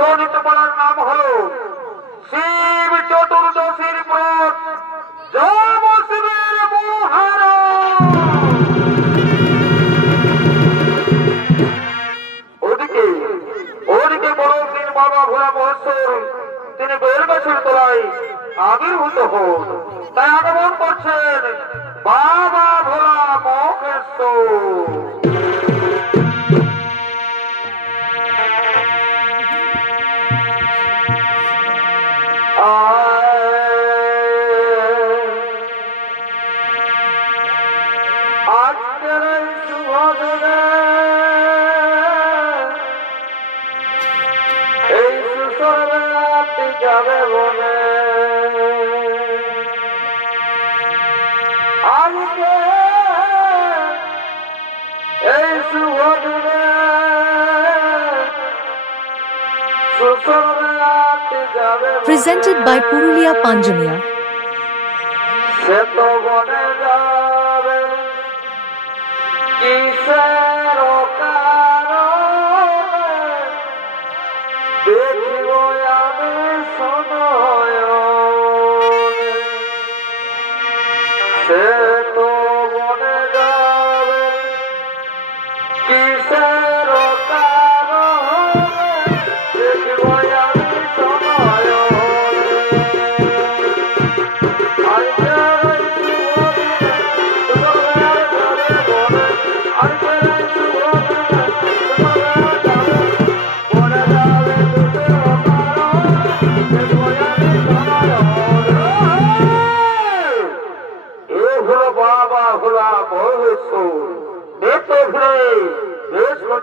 চরিত্রপালার নাম হলো শিব চতুর্দশীর ব্রত জম শিবের মহারা। ওদিকে বড় দিন বাবা ভোলা মহেশ্বর তিনি বেল গাছের তলায় আবির্ভূত হন, তাই আগমন করছেন বাবা ভোলা মহেশ্বর। আজকের এই শুভ দিনে এই সুসরাতে যাবে বলে, আজকে এই শুভ দিনে সুসরাতে যাবে। Presented by Purulia Panjania. সে তো বনে যাবে কিসের কারণে, দেখিব আমি সনয়নে। সে তো বনে যাবে কিসের কারণে, দেখিব আমি সনয়নে।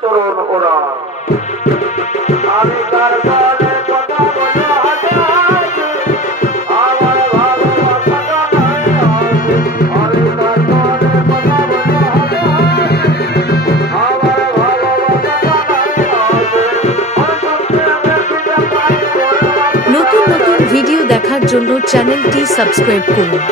চরণ ওরা আমি তার গানে কথা বলে হাতে হাতে, আমার ভালোবাসাটা নাই আছে। আমি তার গানে কথা বলে হাতে হাতে, আমার ভালোবাসাটা নাই আছে। নতুন নতুন ভিডিও দেখার জন্য চ্যানেলটি সাবস্ক্রাইব করুন।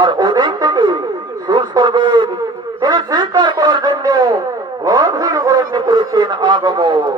আর ওদিক থেকে সুস্বর্গের তিনি স্বীকার করার জন্য গভীর বরণ্য করেছেন আগমন।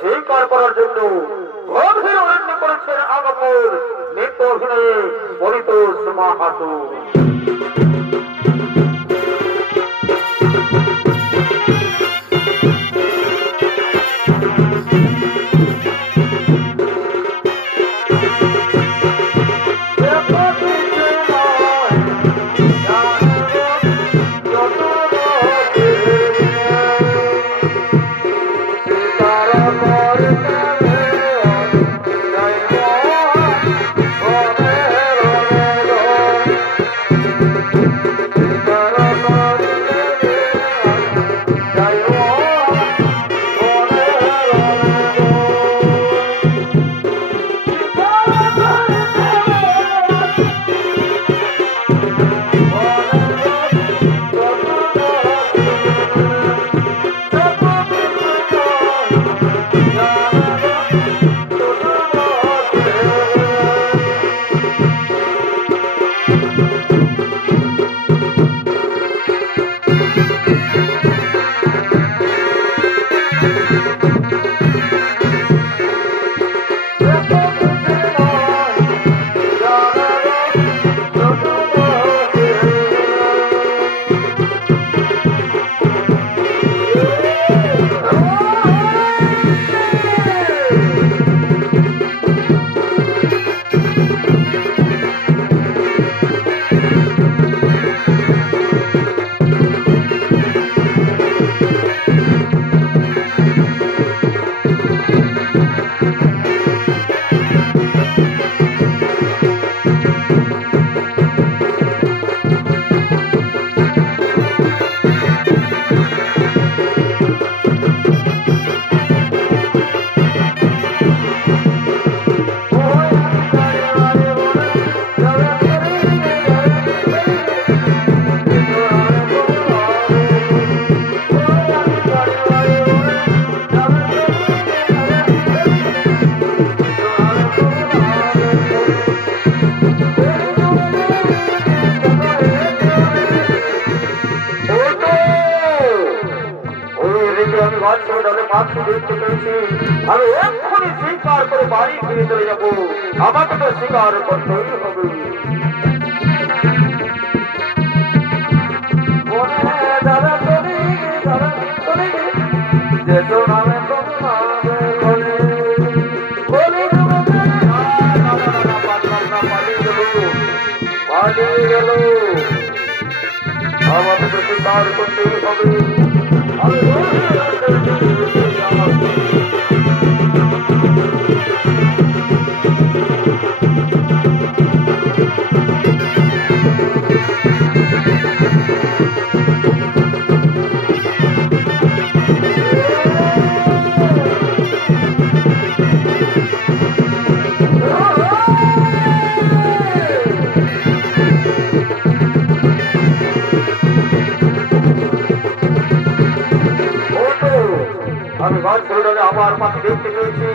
স্বীকার করার জন্য গভীর অরণ্য করেছেন আগমন নৃত্য অভিনয়ে পরিতোষ মাহাতো। মাছ ডালে মাছ দেখতে পেয়েছি, আমি এক্ষুনি স্বীকার করে বাড়ি ফিরে চলে যাবো। আমাকে তো স্বীকার করতেই হবে। আমাকে তো স্বীকার করতেই হবে। আমি মাছ ধরে আমার পাখি দেখতে পেয়েছি,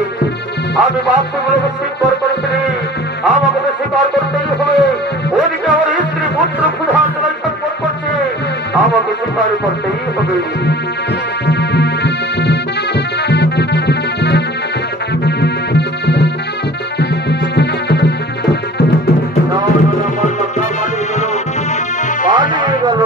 আমি বাপগুলোকে স্বীকার করেছি, আমাকে তো স্বীকার করতেই হবে। ওদিকে আমার স্ত্রী পুত্র প্রধান সম্পদ করছে, আমাকে স্বীকার করতেই হবে। পালিয়ে গেল।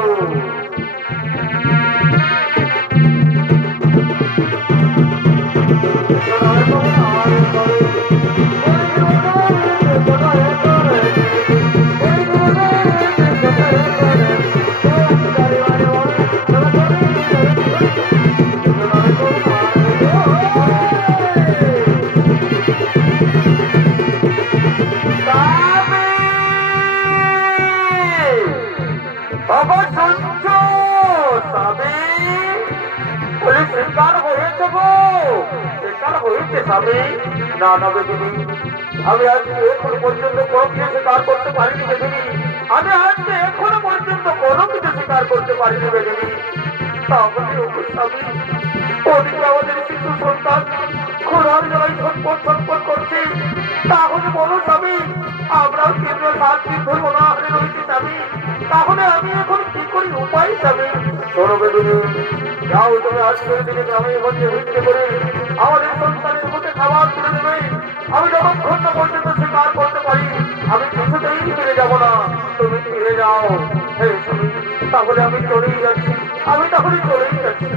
না না বেদিনী, আমি আজকে এখন পর্যন্ত কোনো কিছু স্বীকার করতে পারিনি বেদিনী, আমি আজকে এখনো পর্যন্ত কোনো কিছু স্বীকার করতে পারিনি বেদিনী। তাহলে স্বামী, ওদিকে আমাদের শিশু সন্তান খোলার জলায় ছটপট ছটপট করছে, তাহলে বলো স্বামী, আমরাও 3-7 দিন ধরে অনাহারে রয়েছি স্বামী, তাহলে আমি এখন কি করি উপায় স্বামী? শোনো বেদিনী, যাও তুমি আজকের দিনে গ্রামের মধ্যে ভিত্তি করে আমাদের সন্তানের মধ্যে খাবার তুলে দেবে। আমি যতক্ষণ না পর্যন্ত স্বীকার করতে পারি আমি কিছুতেই ফিরে যাব না। তুমি ফিরে যাও। তাহলে আমি চলেই যাচ্ছি, আমি তাহলে চলেই যাচ্ছি।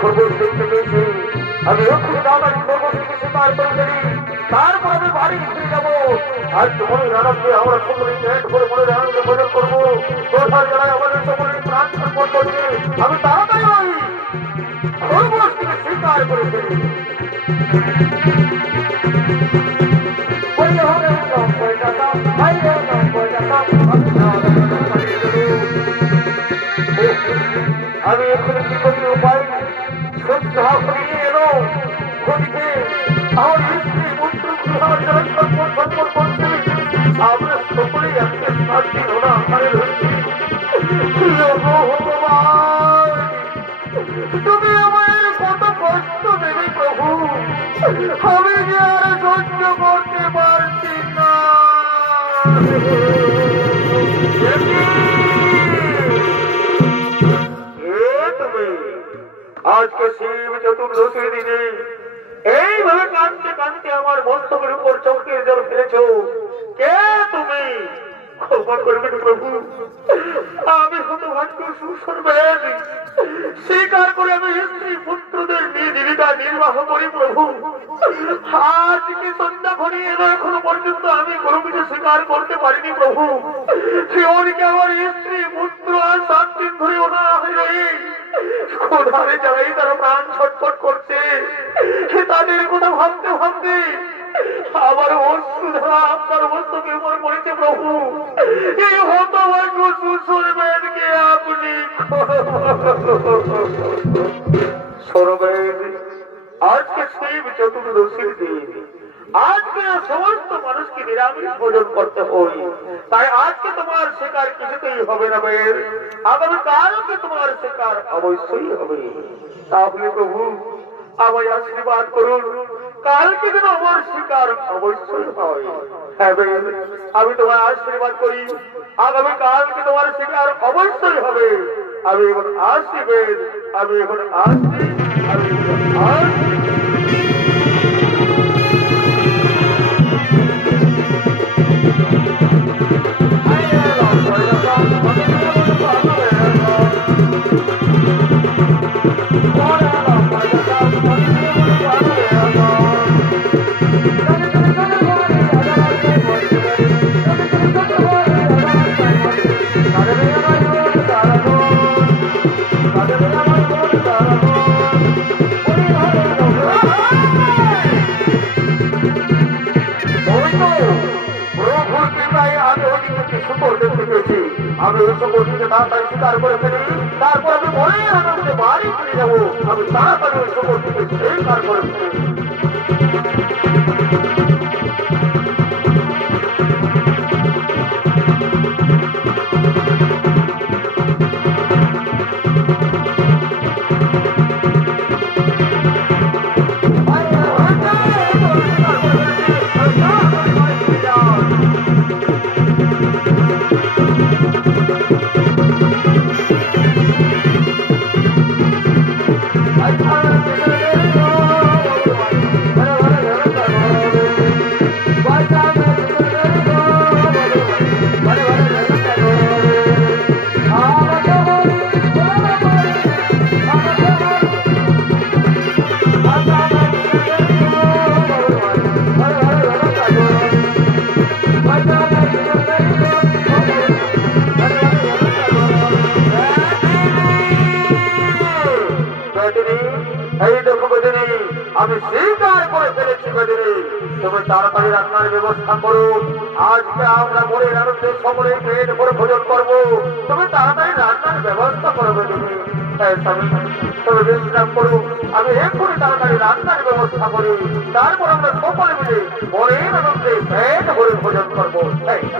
খরগোশ দেখতে পেয়েছি, আমি এক্ষুনি তাড়াতাড়ি খরগোশকে স্বীকার করে ফেলি, তারপর আমি বাড়ি ফিরে যাবো। আজ মনে রাখবে আমরা সকলেই পেট ভরে মনে আনন্দে ভোজন করবো। প্রসার জেলায় আমাদের সকলেই প্রাণ সমর্পণ করছে, আমি তাড়াতাড়ি ওই খরগোশকে স্বীকার করে ফেলি। আমি এক্ষুনি কি করি উপায়? এলো ওদিকে আমার স্ত্রী পুত্র করছে, আমরা সকলেই আজকে 7 দিন অনাহারে রয়েছি। ভগবান, তুমি আমার কত কষ্ট দেবে প্রভু, আমি যে আর সহ্য করতে পারছি না। আজকে শিব চতুর্দশীর দিনে এইভাবে কাঁদতে কাঁদতে আমার মস্তকের উপর চোখের জল ফেলেছ, কে তুমি? ক্ষমা করবেন প্রভু, আমি হতভাগ্য সুসর্বেদ, স্বীকার করে আমি স্ত্রী পুত্রদের জীবিকা নির্বাহ করি প্রভু। আজকে সন্ধ্যা ঘনিয়ে এলো, এখনো পর্যন্ত আমি কোনো কিছু স্বীকার করতে পারিনি প্রভু। সেওদিকে আমার স্ত্রী পুত্র আর 7 দিন ধরে অনাহারে খোদারে যারাই তারা প্রাণ ছটফট করছে, তাদের কথা ভাবতে ভাবতে আমার অশ্রুধারা আপনার মস্তকের উপর পড়েছে প্রভু। এই হতভাগ্য সুসর্বেদকে আপনি সরবেদ। আজকে শিব চতুর্দশীর দিন, আজকে সমস্ত মানুষকে নিরামিষ ভোজন করতে হয়। তাই আজকে তোমার শিকার কিছুতেই হবে না বের, আগামী কালকে তোমার শিকার অবশ্যই হবে। তাহলে প্রভু আমায় আশীর্বাদ করুন, কালকে যেন আমার শিকার অবশ্যই হয়। হ্যাঁ বের, আমি তোমায় আশীর্বাদ করি, আগামী কালকে তোমার শিকার অবশ্যই হবে। আমি এখন আসছি বের, আমি এখন আসছি, আমি এখন আসছি। আমি ওই সকলকে তাড়াতাড়ি স্বীকার করে ফেলি, তারপর আমি মনে আনন্দে বাড়ি ফিরে যাবো। আমি তাড়াতাড়ি ওই সকলকে স্বীকার করে ফেলি। আমি স্বীকার করে ফেলেছি বেদিনী, তুমি তাড়াতাড়ি রান্নার ব্যবস্থা করো। আজকে আমরা মনে আনন্দে সকলে পেট ভরে ভোজন করবো। তুমি তাড়াতাড়ি রান্নার ব্যবস্থা করো বেদিনী। তুমি বিশ্রাম করো, আমি এক্ষুনি তাড়াতাড়ি রান্নার ব্যবস্থা করি। তারপর আমরা সকলে মিলে মনে আনন্দে পেট ভরে ভোজন করবো।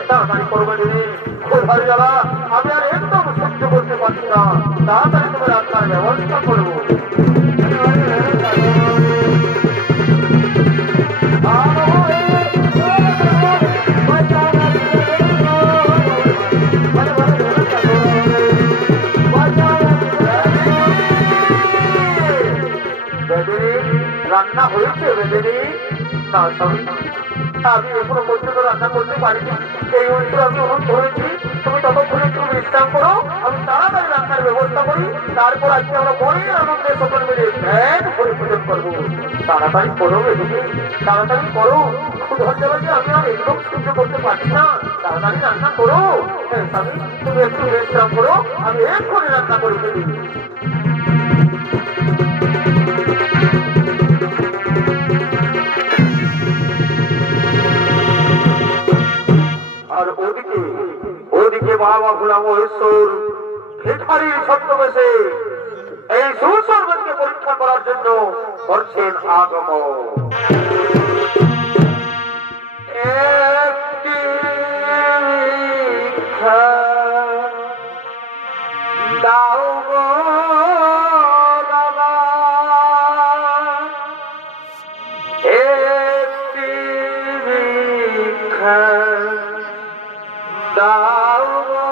তাড়াতাড়ি করো বেদিনী, ক্ষুধার জ্বালা আমি আর একদম সহ্য করতে পারছি না। তাড়াতাড়ি তুমি রান্নার ব্যবস্থা করবো। রান্না হয়েছে বেদিনী? না স্বামী, আমি এখনো পর্যন্ত রান্না করতে পারিনি। এই অঞ্চল আমি অনুরোধ করেছি, তুমি ততক্ষণে একটু বিশ্রাম করো, আমি তাড়াতাড়ি রান্নার ব্যবস্থা করি। তারপর আজকে আমরা মনে আনন্দে সকল মিলে পেট ভরে ভোজন করবো। তাড়াতাড়ি করো বেদিনী, তাড়াতাড়ি করো। ক্ষুধার জ্বালাকে আমি আর একদম সহ্য করতে পারছি না। তাড়াতাড়ি রান্না করো। স্বামী, তুমি একটু বিশ্রাম করো, আমি এক্ষুনি রান্না করে ফেলি। আর ওদিকে বাবা ভোলা মহেশ্বর ভিখারির ছদ্মবেশে এই সুসর্বতকে পরীক্ষা করার জন্য করছেন আগমন। একটি ভিক্ষা দাও গো বাবা, একটি ভিক্ষা দাও গো,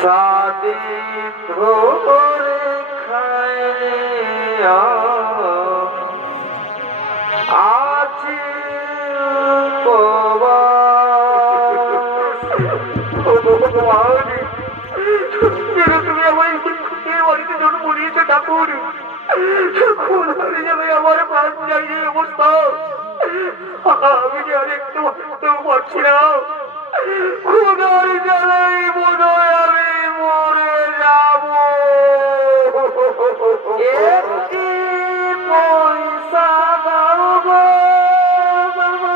সাদিন ধরে খায় আছি তুমি আমার বাড়িতে জন্ম নিয়েছো ঠাকুর, আমার প্রাণ চাইছে অবস্থা। আমি যে আর একটু পারছি না, খুদার জ্বালাই মনে হয় আমি মরে যাব। একটি পয়সা দাও গো বাবা,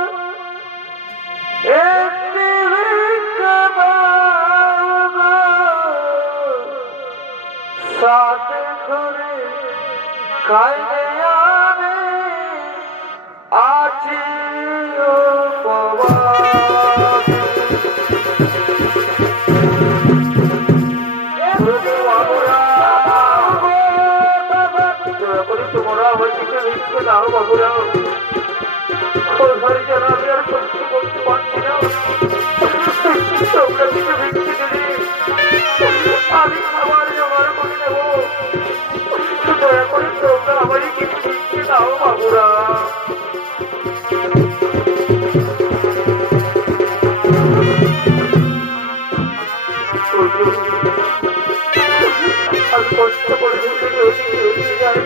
একটি ভিক্ষা দাও গো, সাথে করে কাইলে আমি আছি তোমরা হয়েছে দাও বাবুরা ঘরে যেন আমি আর সহ্য করতে পারছি না তোমরা কিছু ভিক্ষে দিলে আমি খাবার জোগাড় করে নেবো দয়া করে তোমরা আমারই কিছু ভিক্ষে দাও বাবুরা আমি কষ্ট করে ওইদিকে এগিয়ে যাই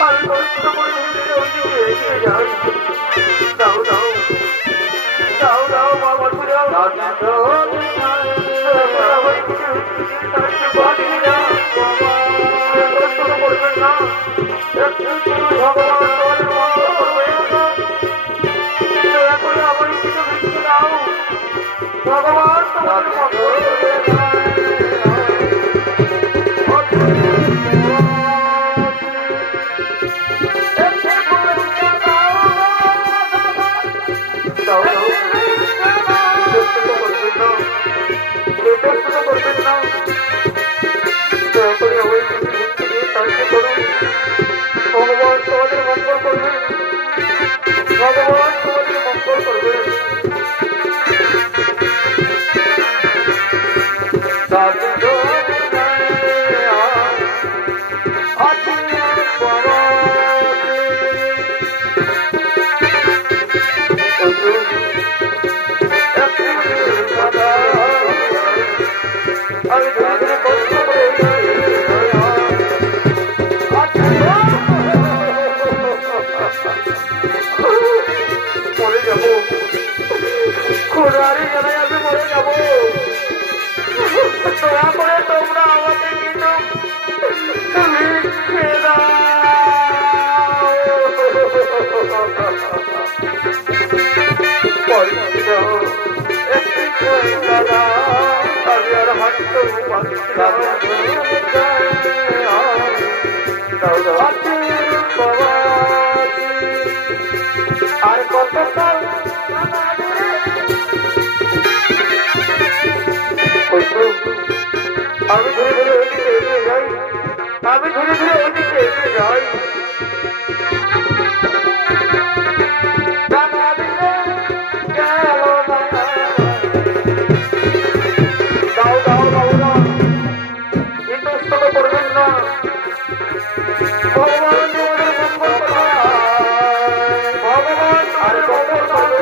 আমি কষ্ট করে ওইদিকে এগিয়ে যাই দাও দাও দাও দাও বাবা ঘুরাও কষ্ট করবেন না ভগবান দয়া করে আমার কিছু ভিক্ষে দাও ভগবান ভগবান তোমাদের মঙ্গল করবে ভগবান তোমাদের মঙ্গল করবে আমি ধীরে ধীরে কষ্ট করে মরে যাবো খোদারি জানাই আমি মরে যাবো দয়া করে তোমরা আমাকে কিন্তু লিখে দাও আমি আর হাঁটতে পারছি না আর কত কাল আমি ধীরে ধীরে ওইদিকে এগিয়ে যাই আমি ধীরে ধীরে ওইদিকে এগিয়ে যাই দাও দাও দাও না ইতস্তত করবেন না ভগবান তোমাদের মঙ্গল ভগবান আর মঙ্গল করবে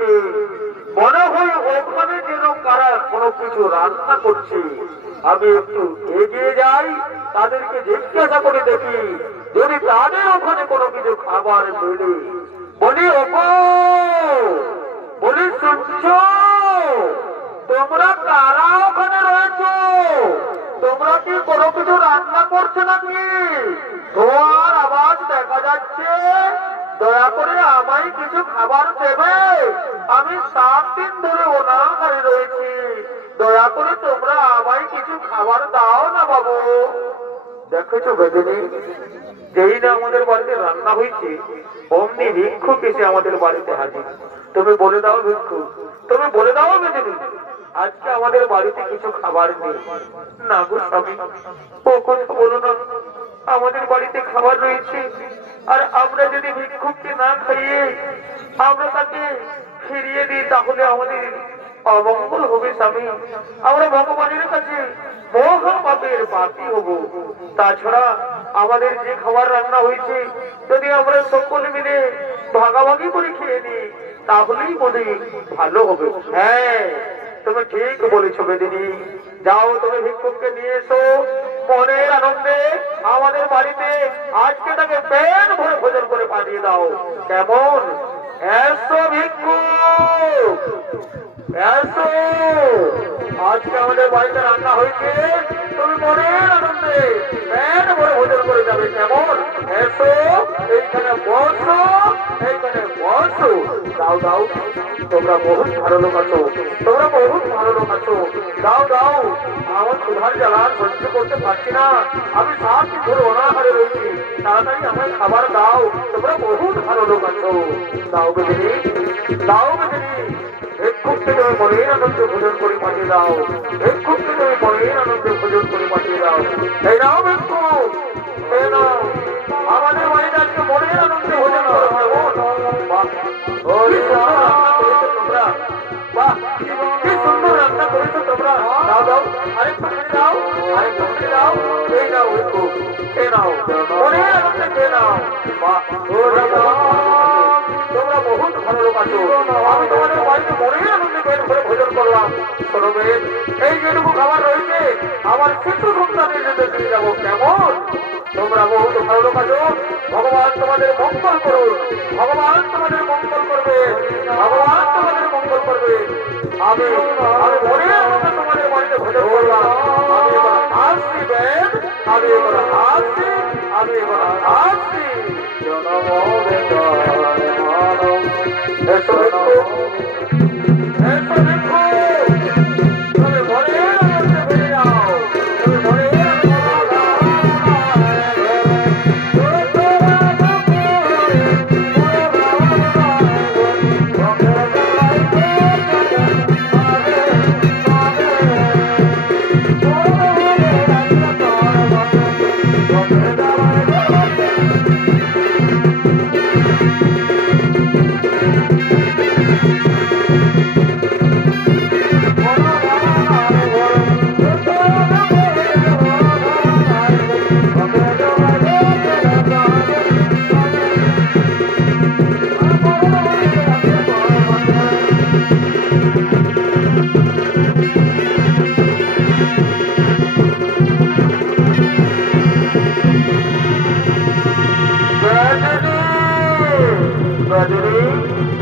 হচ্ছে, মনে হয় ওখানে যেন কারা কোনো কিছু রান্না করছে। আমি একটু এগিয়ে যাই, তাদেরকে জিজ্ঞাসা করে দেখি, যদি তাদের ওখানে কোনো কিছু খাবার মেলে। বলি ওপো, বলি শুনছ, তোমরা কারা ওখানে রয়েছ? তোমরা কি কোনো কিছু রান্না করছো নাকি? ধোঁয়ার আওয়াজ দেখা যাচ্ছে, দয়া করে আমায় কিছু খাবার দেবে। আমি 7 দিন ধরে অনাহারে রয়েছি, দয়া করে তোমরা আমায় কিছু খাবার দাও না বাবু। দেখেছো বেদিনী, যেই না আমাদের বাড়িতে রান্না হয়েছে অমনি ভিক্ষুক এসে আমাদের বাড়িতে হাজির। তুমি বলে দাও ভিক্ষুক, তুমি বলে দাও বেদিনী, আজকে আমাদের বাড়িতে কিছু খাবার নেই। না গো স্বামী, ও কথা বলো না, আমাদের বাড়িতে খাবার রয়েছে। আর আমরা যদি ভিক্ষুককে না খাইয়ে আমরা তাকে ফিরিয়ে দিই তাহলে আমাদের অমঙ্গল হবে স্বামী। আমরা ভগবানের কাছে মহা পাপের পাপী হব। তাছাড়া আমাদের যে খাবার রান্না হয়েছে যদি আমরা সকলে মিলে ভাগাভাগি করে খেয়ে নিই তাহলেই বোধহয় ভালো হবে। হ্যাঁ, তুমি ঠিক বলেছো বেদিনী। যাও, তুমি ভিক্ষুককে নিয়ে এসো, মনের আনন্দে আমাদের বাড়িতে আজকে তাকে পেট ভরে ভোজন করে পাঠিয়ে দাও। কেমন? এসো ভিক্ষুক, এসো, আজকে আমাদের বাড়িতে রান্না হয়েছে, তুমি মনের আনন্দে পেট ভরে ভোজন করে যাবে। কেমন? এসো, এইখানে বসো, এইখানে বসো। দাও দাও, তোমরা বহুত ভালো লোক আছো, তোমরা বহুত ভালো লোক আছো। দাও দাও, আমার ক্ষুধার জ্বালান সহ্য করতে পারছি না, আমি 7 দিন ধরে অনাহারে রয়েছি, তাড়াতাড়ি আমায় খাবার দাও। তোমরা বহুত ভালো লোক আছো। দাও বেদিনী, দাও বেদিনী, ভিক্ষুককে তুমি মনের আনন্দে ভোজন করে পাঠিয়ে দাও। ভিক্ষুককে তুমি মনের আনন্দে ভোজন করে পাঠিয়ে দাও। এই নাও ভিক্ষুক, এই নাও, আমাদের বাড়িতে আজকে মনের আনন্দে ভোজন করো। তোমরা বাহ, কি সুন্দর রান্না করেছো তোমরা। দাও দাও, আরেকটু খেয়ে দাও, আরেকটু খেয়ে দাও। এই নাও ভিক্ষুক, খেয়ে নাও, মনের আনন্দে খেয়ে নাও। বাহ, তোমরা বহুত ভালো লোক আছো, আমি তোমাদের বাড়িতে মনের আনন্দে পেট ভরে ভোজন করলাম। শোনো বেদ, এই যেটুকু খাবার রয়েছে আমার শিশু সন্তানের জন্য দিয়ে যাবো। কেমন? তোমরা বহুত ভালো লোক আছো, ভগবান তোমাদের মঙ্গল করুন, ভগবান তোমাদের মঙ্গল করবে, ভগবান তোমাদের মঙ্গল করবে। আমি মনের আনন্দে তোমাদের বাড়িতে ভোজন করলাম। আমি এবার আসছি বেদ, আমি এবার আসছি, আমি এবার আসছি। এসো দেখো, এসো দেখো, তুমি মনের আনন্দে ফিরে যাও, তুমি মনের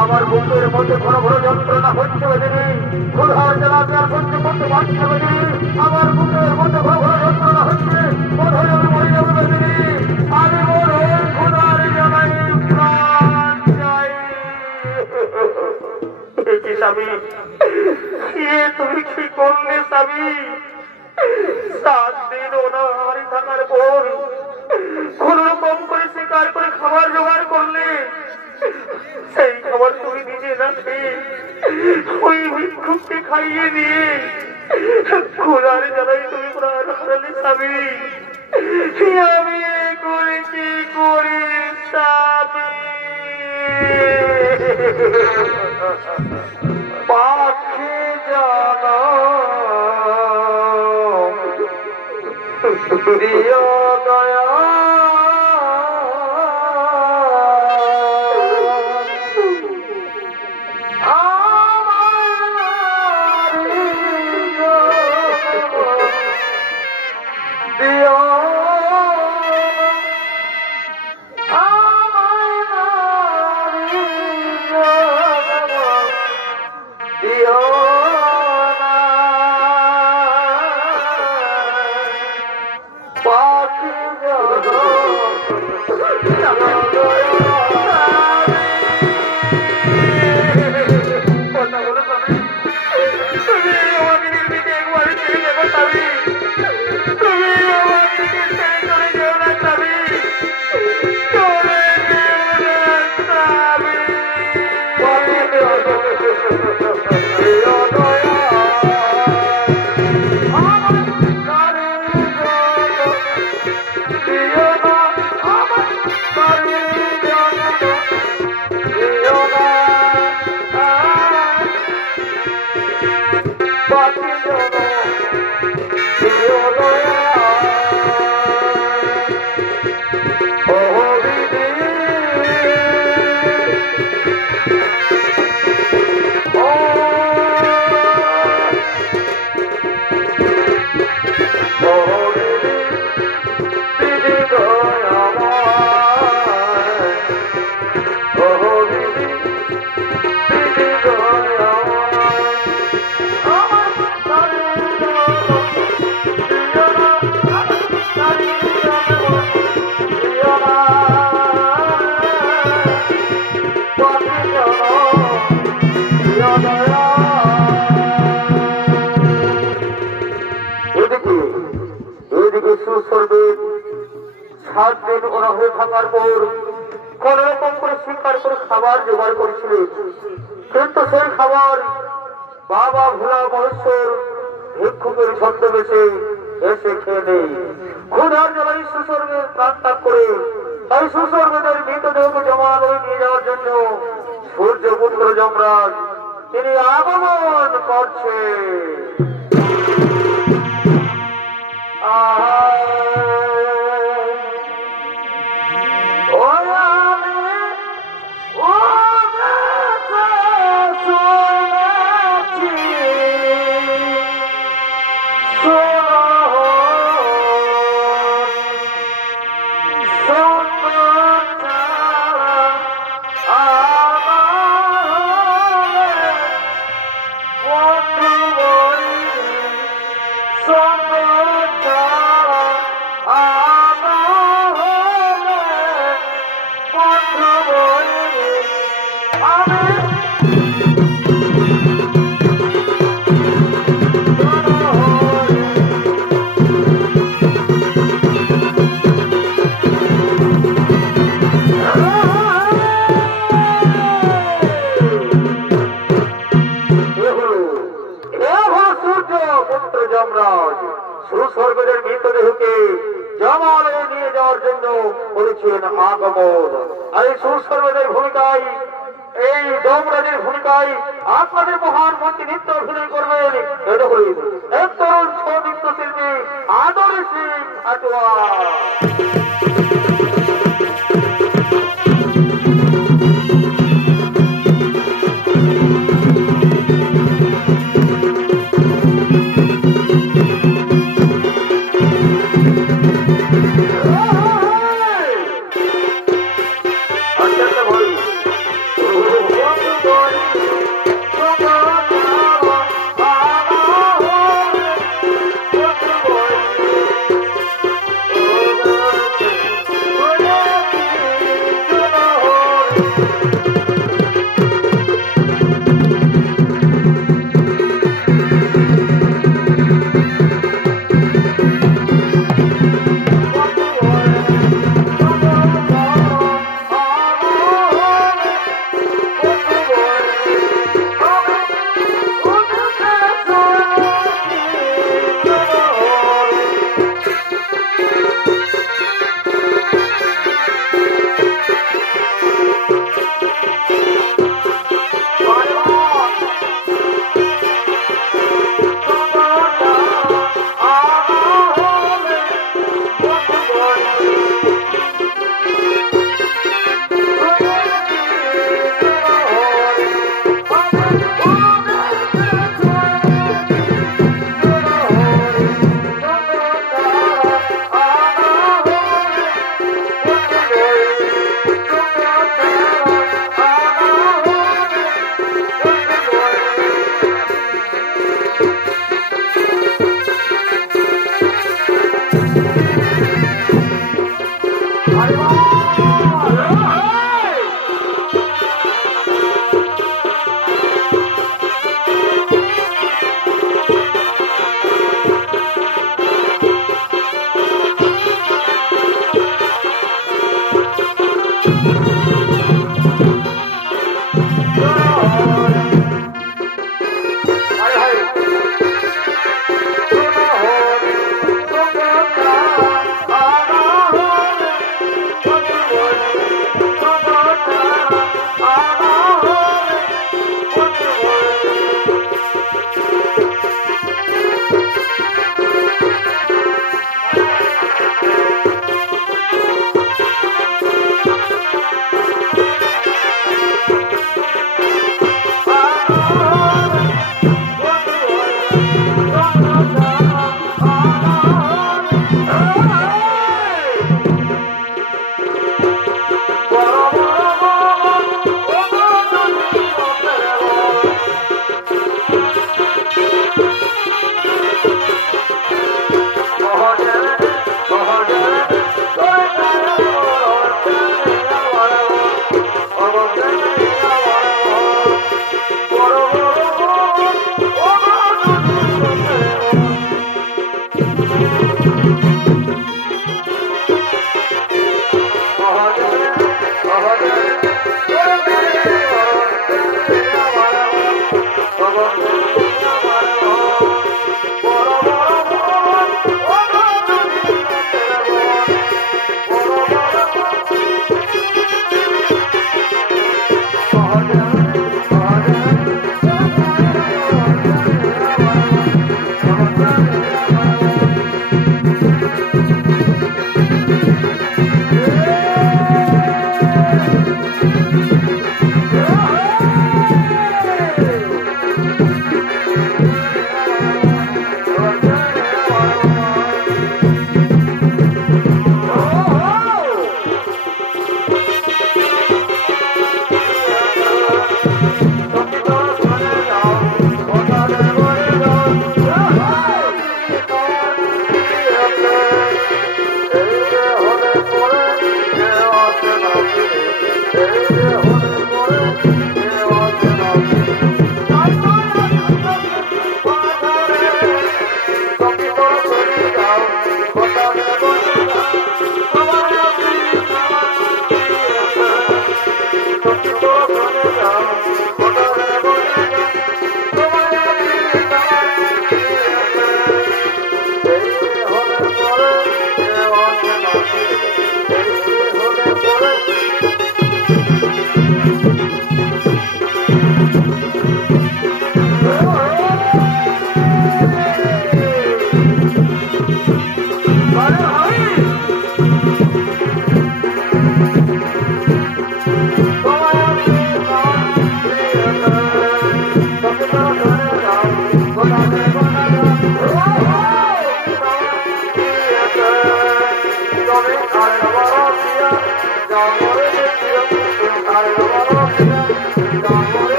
আমার বুকের মধ্যে ঘন ঘন যন্ত্রণা হচ্ছে বেদিনী, ক্ষুধার জ্বালাতে আর সহ্য করতে পারছি না বেদিনী, আমার বুকের মধ্যে ঘন ঘন যন্ত্রণা হচ্ছে, বোধ হয় আমি মরে যাবো বেদিনী, আমি বোধ হয় ক্ষুধার জ্বালাই প্রাণ চাই। স্বামী, তুমি কি করলে স্বামী? 7 দিন অনাহারে থাকার পর কোন রকম করে শিকার করে খাবার জোগাড় করলে, সেই খাবার তুমি নিজে না খেয়ে ওই ভিক্ষুককে খাইয়ে দিয়ে ক্ষুধার জ্বালাই তুমি প্রাণ হারালে স্বামী। আমি করে কি করি স্বামী? পাখি জানা দিও দয়া, খাবার জোগাড় করেছিলেন, কিন্তু সেই খাবার বাবা ভোলা মহেশ্বর ভিক্ষুকের ছদ্মবেশে এসে খেয়ে নেই। ক্ষুধার জ্বালাই সুস্বর্গের প্রাণ ত্যাগ করে তাই সুস্বর্গদের মৃতদেহকে জমালয়ে নিয়ে যাওয়ার জন্য সূর্যপুত্র যমরাজ তিনি আগমন করছে। সুস্বর্গদের মৃতদেহকে জমালয়ে নিয়ে যাওয়ার জন্য করেছেন আগমন। আর এই সুস্বর্গদের ভূমিকায়, এই যমরাজের ভূমিকায় আপনাদের মহান মন্ত্রী নৃত্য অভিনয় করবেন এক তরুণ নৃত্য শিল্পী আদর সিং আটোয়া। Oh,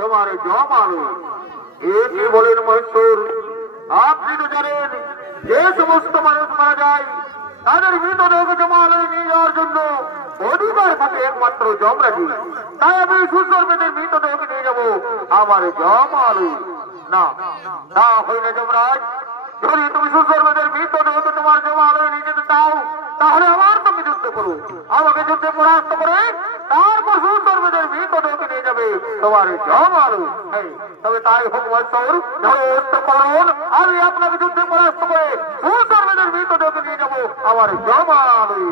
তোমার জমানো একে বলেন মহেশ্বর। আপনি তো জানেন যে সমস্ত মানুষ মারা যায় তাদের মৃতদেহ জমালয়ে নিয়ে যাওয়ার জন্য অধিকার থাকে একমাত্র যমরাজি। তাই আমি সুসর্বেদের মৃতদেহকে নিয়ে যাবো আমার জমালয়ে। না না হয় না যমরাজ, যদি তুমি সুসর্বেদের মৃতদেহকে তোমার জমালয়ে নিয়ে যেতে চাও তাহলে আমার তুমি যুদ্ধ করো, আমাকে যুদ্ধে পরাস্ত করে তারপর সুসর্বেদের মৃতদেহকে নিয়ে যাবে তোমার জমালয়ে। তবে তাই হোক মহেশ্বর, করুন আমি আপনাকে যুদ্ধে পরাস্ত করে সুসর্বেদের মৃতদেহকে নিয়ে যাবো আমার জমালয়ে।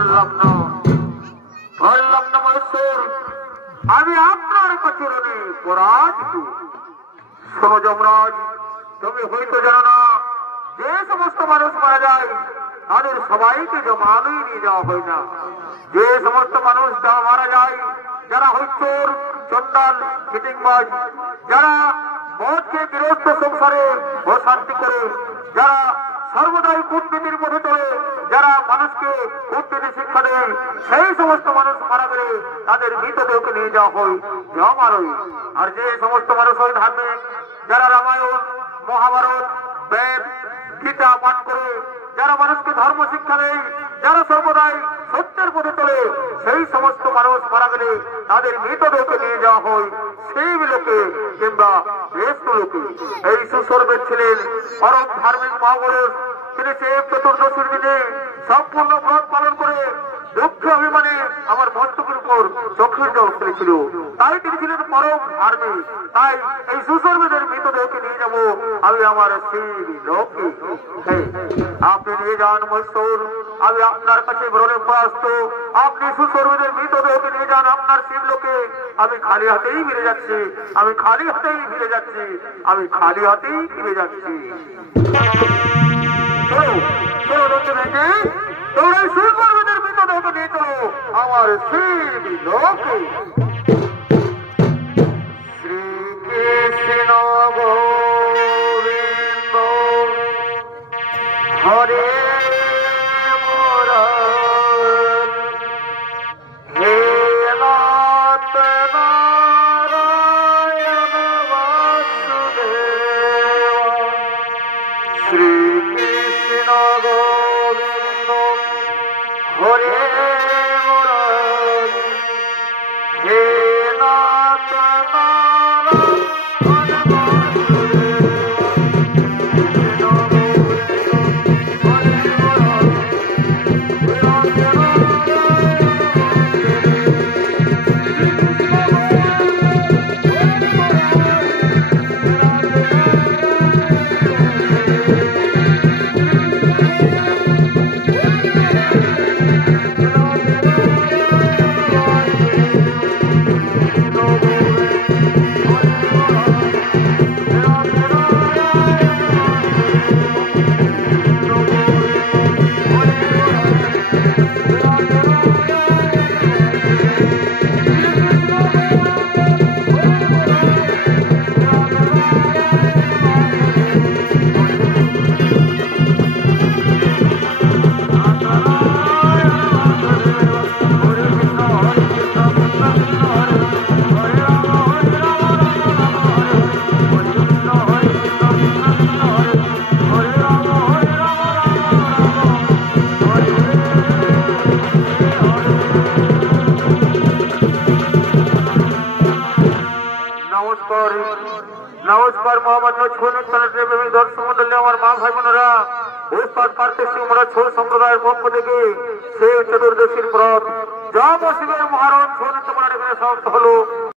পারলাম না মহেশ্বর, আমি আপনার কাছে পরাজিত। শোনো যমরাজ, তুমি হয়তো জানো না যে সমস্ত মানুষ মারা যায় তাদের সবাইকে জমানোই নিয়ে যাওয়া হয় না। যে সমস্ত মানুষ মারা যায়, যারা হইচোর, চন্ডাল, চিটিংবাজ, যারা মদকে গৃহস্থ সংসারে অশান্তি করে, যারা সর্বদাই কূটনীতির মধ্যে চলে, যারা মানুষকে কূটনীতি শিক্ষা দেয়, সেই সমস্ত মানুষ মারা গেলে তাদের মৃতদেহকে নিয়ে যাওয়া হয় জমালয়। আর যে সমস্ত মানুষ হয় ধার্মিক, যারা রামায়ণ, মহাভারত, বেদ, গীতা পাঠ করে, যারা মানুষকে ধর্ম শিক্ষা দেয়, যারা সর্বদাই সত্যের পথে চলে, সেই সমস্ত মানুষ মারা গেলে তাদের মৃতদেহকে নিয়ে যাওয়া হয় সেই লোকে কিংবা ব্যস্ত লোকে। এই সুসর্বের ছিলেন পরম ধার্মিক মহাপুরুষ। তিনি চতুর্দশীর দিনে সম্পূর্ণ ব্রত পালন করে দুঃখ অভিমানে আমার মস্তকের উপর চোখের জল ফেলেছিল। তাই তিনি ছিলেন পরম ধার্মিক। তাই এই সুসর্বেদের মৃতদেহকে নিয়ে যাব আমি আমার সেই লোকে। আপনি নিয়ে যান মহেশ্বর, আমি আপনার কাছে ব্রণে পরাস্ত। আপনি সুসর্বেদের মৃতদেহকে নিয়ে যান আপনার শিব লোকে। আমি খালি হাতেই ফিরে যাচ্ছি, আমি খালি হাতেই ফিরে যাচ্ছি, আমি খালি হাতেই ফিরে যাচ্ছি। তোমরা সুসর্বেদের মৃতদেহকে নিয়ে চলো আমার শিব লোকে। শ্রীকৃষ্ণ গোবিন্দ হরে নমস্কার মহামান্য দর্শক মন্ডলী, আমার মা ভাই বোনেরা, উস্তাদ কার্তিক সিং মহারাজ ছৌ সম্প্রদায়ের পক্ষ থেকে সেই চতুর্দশীর ব্রত যম শিবের মহারণ ছৌ নৃত্য করার এখানে সমাপ্ত হলো।